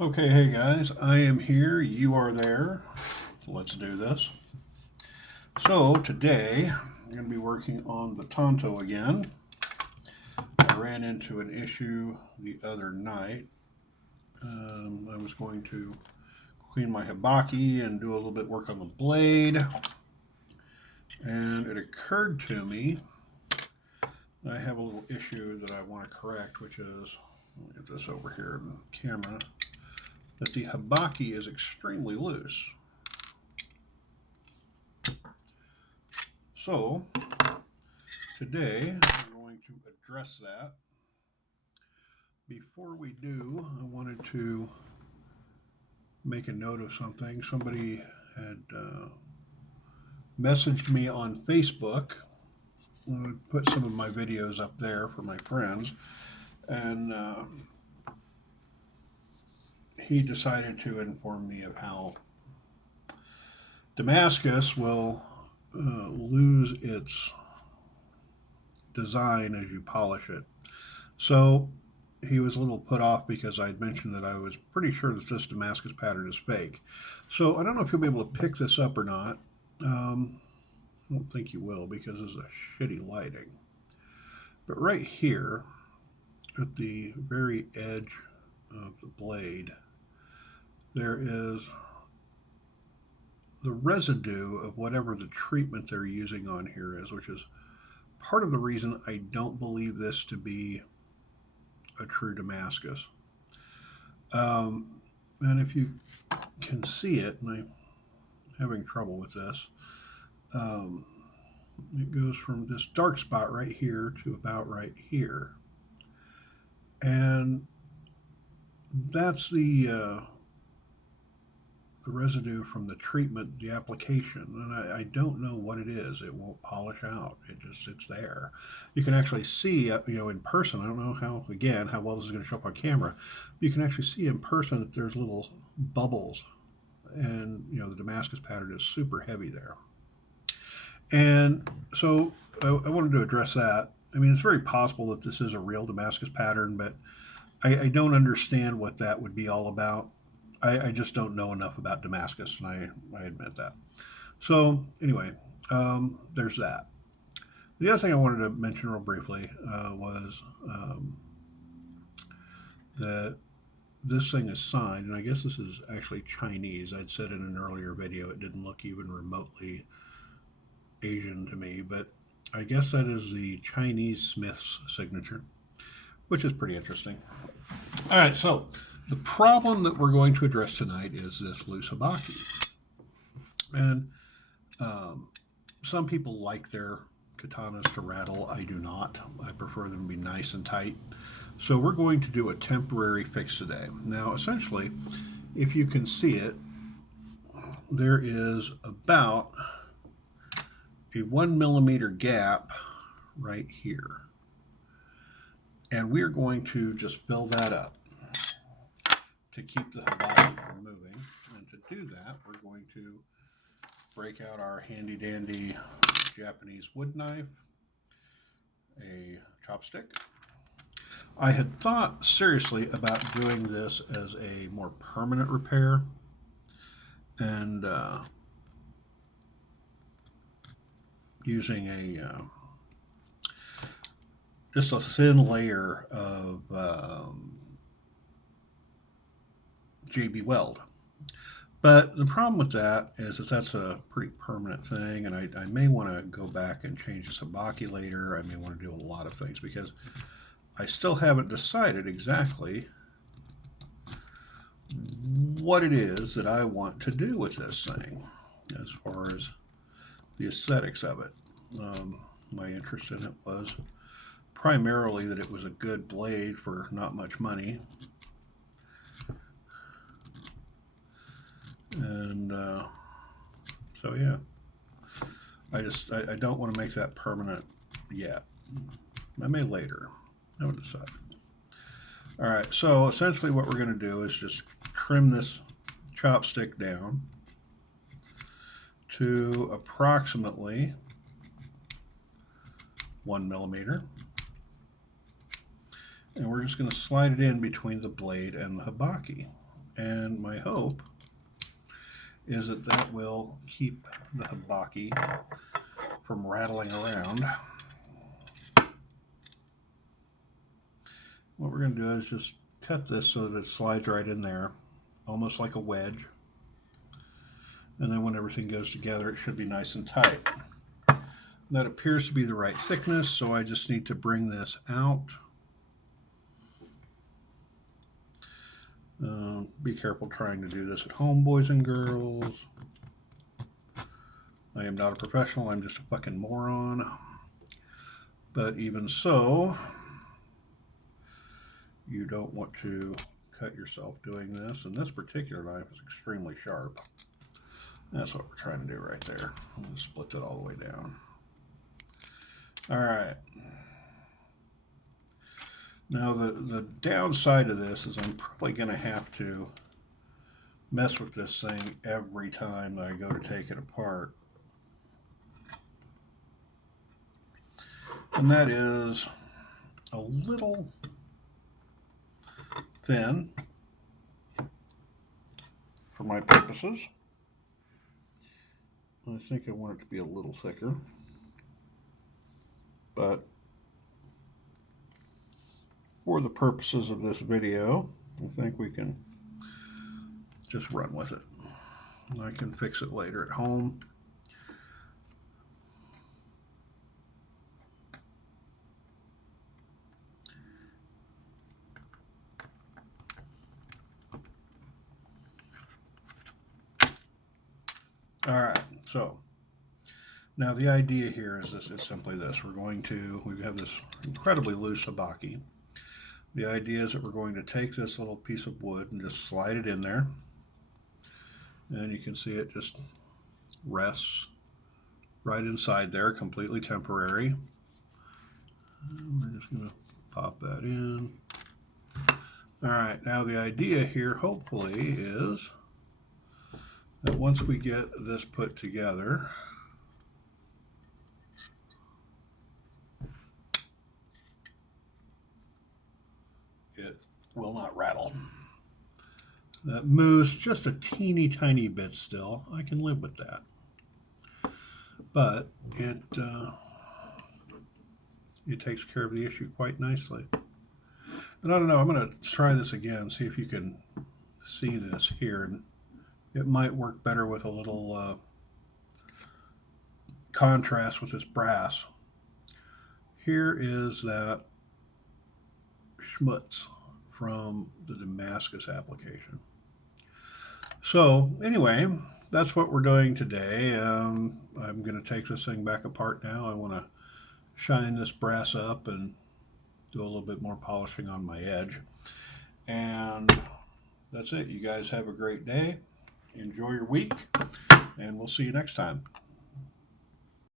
Okay, hey guys, I am here, you are there. Let's do this. So today I'm going to be working on the Tonto again. I ran into an issue the other night. I was going to clean my habaki and do a little bit of work on the blade, and it occurred to me I have a little issue that I want to correct, which is, let me get this over here in the camera, that the habaki is extremely loose. So today we're going to address that. Before we do, I wanted to make a note of something. Somebody had messaged me on Facebook. I put some of my videos up there for my friends, and he decided to inform me of how Damascus will lose its design as you polish it. So he was a little put off because I had mentioned that I was pretty sure that this Damascus pattern is fake. So I don't know if you'll be able to pick this up or not. I don't think you will because this is a shitty lighting. But right here at the very edge of the blade, there is the residue of whatever the treatment they're using on here is, which is part of the reason I don't believe this to be a true Damascus. And if you can see it, and I'm having trouble with this, um, it goes from this dark spot right here to about right here. And that's the residue from the treatment, the application. And I don't know what it is. It won't polish out. It's there. You can actually see, in person. I don't know how well this is going to show up on camera. But you can actually see in person that there's little bubbles, and the Damascus pattern is super heavy there. And so I wanted to address that. I mean, it's very possible that this is a real Damascus pattern, but I don't understand what that would be all about. I just don't know enough about Damascus, and I admit that. So, anyway, there's that. The other thing I wanted to mention real briefly was that this thing is signed, and I guess this is actually Chinese. I'd said in an earlier video it didn't look even remotely Asian to me, but I guess that is the Chinese smith's signature, which is pretty interesting. All right, so the problem that we're going to address tonight is this loose habaki. And some people like their katanas to rattle. I do not. I prefer them to be nice and tight. So we're going to do a temporary fix today. Now, essentially, if you can see it, there is about a 1 millimeter gap right here. And we're going to just fill that up to keep the habaki from moving. And to do that, we're going to break out our handy dandy Japanese wood knife, a chopstick. I had thought seriously about doing this as a more permanent repair, and using just a thin layer of JB Weld. But the problem with that is that that's a pretty permanent thing, and I may want to go back and change the habaki later. I may want to do a lot of things because I still haven't decided exactly what it is that I want to do with this thing as far as the aesthetics of it. My interest in it was primarily that it was a good blade for not much money. And so, yeah, I don't want to make that permanent yet. I may later. I haven't decided. All right, so essentially what we're going to do is just trim this chopstick down to approximately 1 millimeter. And we're just going to slide it in between the blade and the habaki. And my hope is that that will keep the habaki from rattling around. What we're going to do is just cut this so that it slides right in there, almost like a wedge. And then when everything goes together, it should be nice and tight. That appears to be the right thickness, so I just need to bring this out. Be careful trying to do this at home, boys and girls. I am not a professional, I'm just a fucking moron. But even so, you don't want to cut yourself doing this. And this particular knife is extremely sharp. That's what we're trying to do right there. I'm going to split that all the way down. All right. Now the downside of this is I'm probably going to have to mess with this thing every time that I go to take it apart. And that is a little thin for my purposes. I think I want it to be a little thicker, but for the purposes of this video, I think we can just run with it. I can fix it later at home. All right, so now the idea here is this: it's simply this. We have this incredibly loose habaki. The idea is that we're going to take this little piece of wood and just slide it in there. And you can see it just rests right inside there, completely temporary. And we're just going to pop that in. All right, now the idea here hopefully is that once we get this put together, it will not rattle. That moves just a teeny tiny bit still. I can live with that. But it takes care of the issue quite nicely. And I don't know, I'm going to try this again, see if you can see this here. And it might work better with a little contrast with this brass. Here is that schmutz from the Damascus application. So anyway, that's what we're doing today. I'm going to take this thing back apart now. I want to shine this brass up and do a little bit more polishing on my edge. And that's it. You guys have a great day. Enjoy your week, and we'll see you next time.